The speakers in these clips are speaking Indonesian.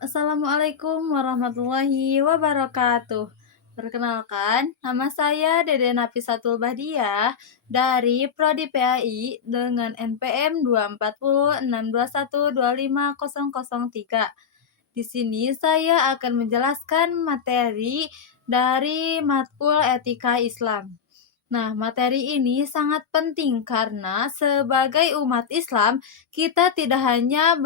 Assalamualaikum warahmatullahi wabarakatuh. Perkenalkan, nama saya Dede Nafisatul Bahdiah dari Prodi PAI dengan NPM 24062125003. Di sini saya akan menjelaskan materi dari matkul Etika Islam. Nah, materi ini sangat penting karena sebagai umat Islam, kita tidak hanya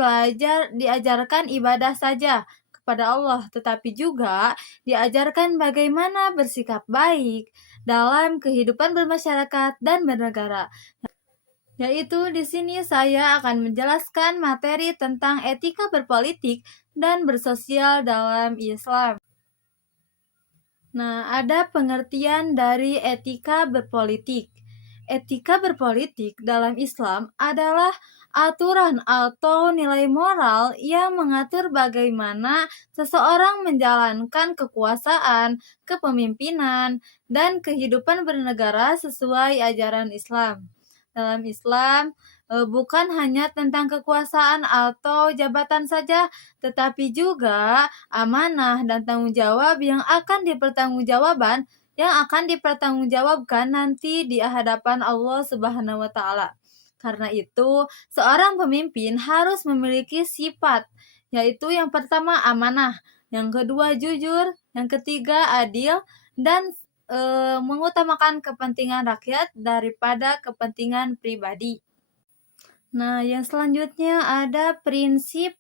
diajarkan ibadah saja kepada Allah, tetapi juga diajarkan bagaimana bersikap baik dalam kehidupan bermasyarakat dan bernegara. Yaitu di sini saya akan menjelaskan materi tentang etika berpolitik dan bersosial dalam Islam. Nah, ada pengertian dari etika berpolitik. Etika berpolitik dalam Islam adalah aturan atau nilai moral yang mengatur bagaimana seseorang menjalankan kekuasaan, kepemimpinan, dan kehidupan bernegara sesuai ajaran Islam. Dalam Islam, bukan hanya tentang kekuasaan atau jabatan saja, tetapi juga amanah dan tanggung jawab yang akan dipertanggungjawabkan nanti di hadapan Allah Subhanahu wa taala. Karena itu, seorang pemimpin harus memiliki sifat, yaitu yang pertama amanah, yang kedua jujur, yang ketiga adil, dan mengutamakan kepentingan rakyat daripada kepentingan pribadi. Nah, yang selanjutnya ada prinsip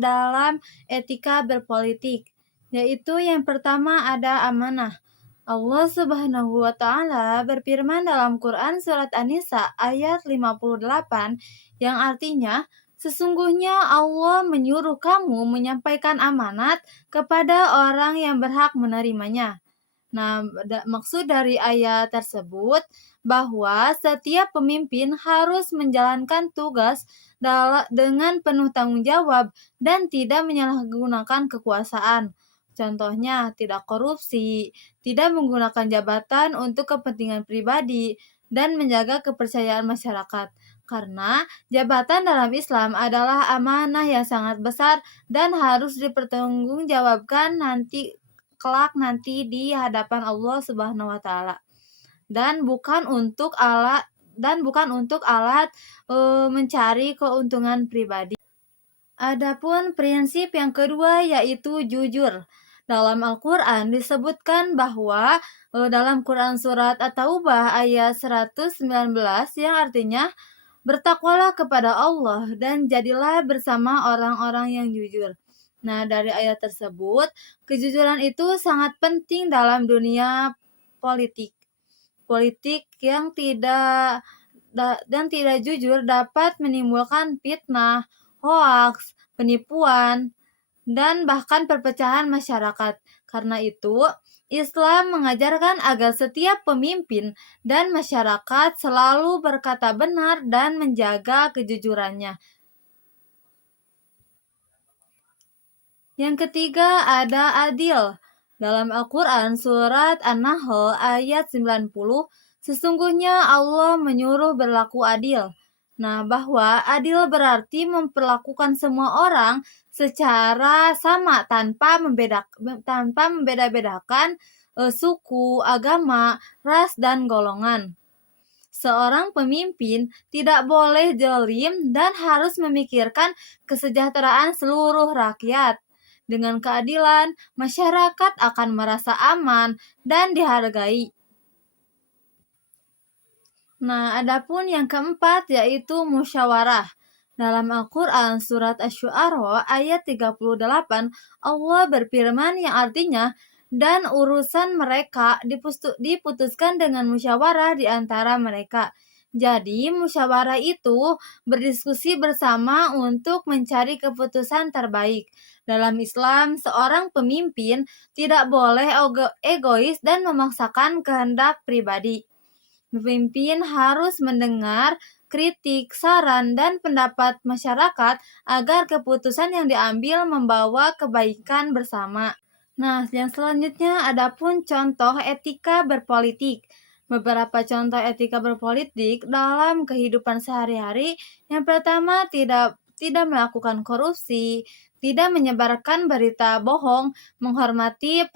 dalam etika berpolitik, yaitu yang pertama ada amanah. Allah Subhanahu wa taala berfirman dalam Quran surat An-Nisa ayat 58 yang artinya sesungguhnya Allah menyuruh kamu menyampaikan amanat kepada orang yang berhak menerimanya. Nah, maksud dari ayat tersebut bahwa setiap pemimpin harus menjalankan tugas dengan penuh tanggung jawab dan tidak menyalahgunakan kekuasaan. Contohnya, tidak korupsi, tidak menggunakan jabatan untuk kepentingan pribadi, dan menjaga kepercayaan masyarakat. Karena jabatan dalam Islam adalah amanah yang sangat besar dan harus dipertanggungjawabkan nanti di hadapan Allah Subhanahu wa taala. Dan bukan untuk alat mencari keuntungan pribadi. Adapun prinsip yang kedua yaitu jujur. Dalam Al-Qur'an disebutkan bahwa dalam Quran surat At-Taubah ayat 119 yang artinya bertakwalah kepada Allah dan jadilah bersama orang-orang yang jujur. Nah, dari ayat tersebut, kejujuran itu sangat penting dalam dunia politik. Politik yang tidak jujur dapat menimbulkan fitnah, hoaks, penipuan, dan bahkan perpecahan masyarakat. Karena itu, Islam mengajarkan agar setiap pemimpin dan masyarakat selalu berkata benar dan menjaga kejujurannya. Yang ketiga ada adil. Dalam Al-Quran surat An-Nahl ayat 90, sesungguhnya Allah menyuruh berlaku adil. Nah, bahwa adil berarti memperlakukan semua orang secara sama tanpa membeda-bedakan suku, agama, ras, dan golongan. Seorang pemimpin tidak boleh zalim dan harus memikirkan kesejahteraan seluruh rakyat. Dengan keadilan, masyarakat akan merasa aman dan dihargai. Nah, adapun yang keempat yaitu musyawarah. Dalam Al-Quran surat Asy-Syu'ara ayat 38, Allah berfirman yang artinya, dan urusan mereka diputuskan dengan musyawarah di antara mereka. Jadi, musyawarah itu berdiskusi bersama untuk mencari keputusan terbaik. Dalam Islam, seorang pemimpin tidak boleh egois dan memaksakan kehendak pribadi. Pemimpin harus mendengar kritik, saran, dan pendapat masyarakat agar keputusan yang diambil membawa kebaikan bersama. Nah, yang selanjutnya adapun contoh etika berpolitik. Beberapa contoh etika berpolitik dalam kehidupan sehari-hari. Yang pertama, tidak melakukan korupsi, tidak menyebarkan berita bohong, menghormati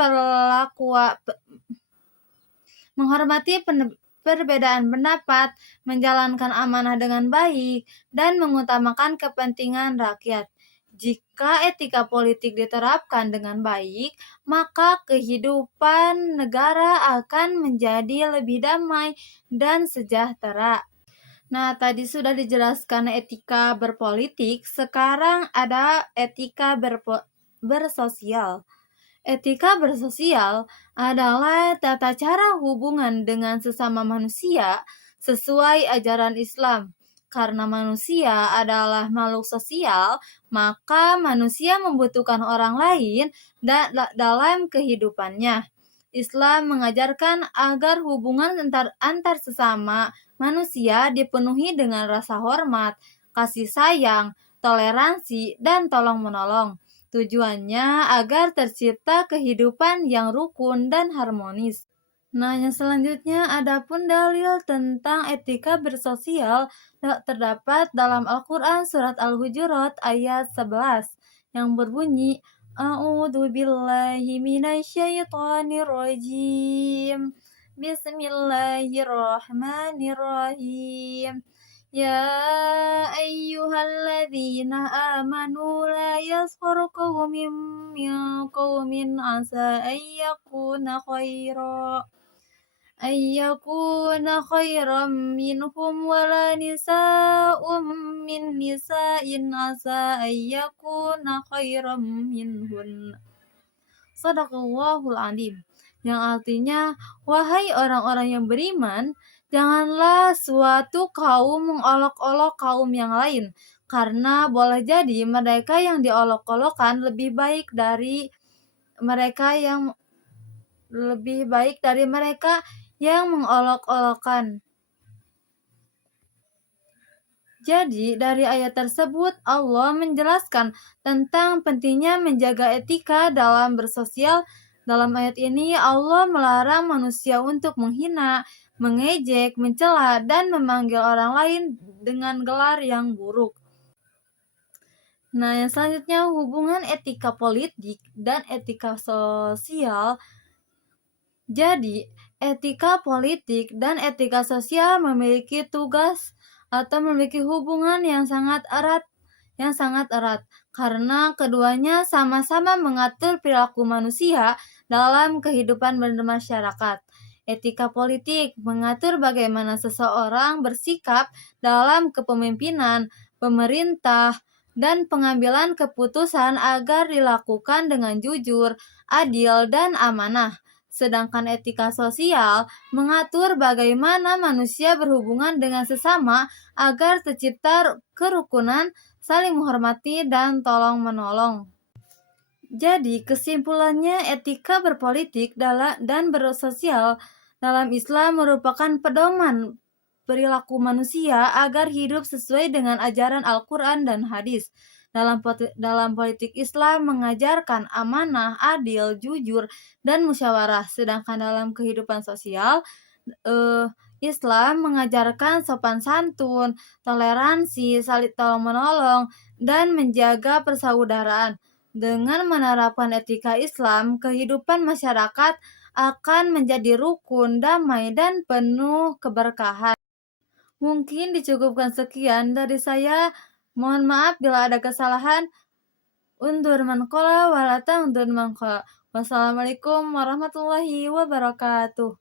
perbedaan pendapat, menjalankan amanah dengan baik, dan mengutamakan kepentingan rakyat. Jika etika politik diterapkan dengan baik, maka kehidupan negara akan menjadi lebih damai dan sejahtera. Nah, tadi sudah dijelaskan etika berpolitik, sekarang ada etika bersosial. Etika bersosial adalah tata cara hubungan dengan sesama manusia sesuai ajaran Islam. Karena manusia adalah makhluk sosial, maka manusia membutuhkan orang lain dalam kehidupannya. Islam mengajarkan agar hubungan antar sesama manusia dipenuhi dengan rasa hormat, kasih sayang, toleransi, dan tolong-menolong. Tujuannya agar tercipta kehidupan yang rukun dan harmonis. Nah, yang selanjutnya adapun dalil tentang etika bersosial terdapat dalam Al-Quran surat Al-Hujurat ayat 11 yang berbunyi A'udzu billahi minasyaitonir rajim. Bismillahirrahmanirrahim. Ya ayyuhalladzina amanu la yaskhar qaumin min qaumin asa ayyakuna khairan minhum wala nisa'un min nisa'in asa ayyakuna khairan minhun. Shadaqallahul Adzim. Yang artinya, wahai orang-orang yang beriman, janganlah suatu kaum mengolok-olok kaum yang lain, karena boleh jadi mereka yang diolok-olokkan lebih baik dari mereka yang mengolok-olokkan. Jadi, dari ayat tersebut Allah menjelaskan tentang pentingnya menjaga etika dalam bersosial. Dalam ayat ini Allah melarang manusia untuk menghina, mengejek, mencela, dan memanggil orang lain dengan gelar yang buruk. Nah, yang selanjutnya hubungan etika politik dan etika sosial. Jadi, etika politik dan etika sosial memiliki tugas atau memiliki hubungan yang sangat erat karena keduanya sama-sama mengatur perilaku manusia dalam kehidupan bermasyarakat. Etika politik mengatur bagaimana seseorang bersikap dalam kepemimpinan, pemerintah, dan pengambilan keputusan agar dilakukan dengan jujur, adil, dan amanah. Sedangkan etika sosial mengatur bagaimana manusia berhubungan dengan sesama agar tercipta kerukunan, saling menghormati, dan tolong-menolong. Jadi, kesimpulannya etika berpolitik dan bersosial dalam Islam merupakan pedoman perilaku manusia agar hidup sesuai dengan ajaran Al-Quran dan hadis. Dalam politik Islam mengajarkan amanah, adil, jujur, dan musyawarah. Sedangkan dalam kehidupan sosial, Islam mengajarkan sopan santun, toleransi, saling tolong-menolong, dan menjaga persaudaraan. Dengan menerapkan etika Islam, kehidupan masyarakat akan menjadi rukun, damai, dan penuh keberkahan. Mungkin dicukupkan sekian dari saya. Mohon maaf bila ada kesalahan. Undur man qala wa la ta'undur man qala. Wassalamualaikum warahmatullahi wabarakatuh.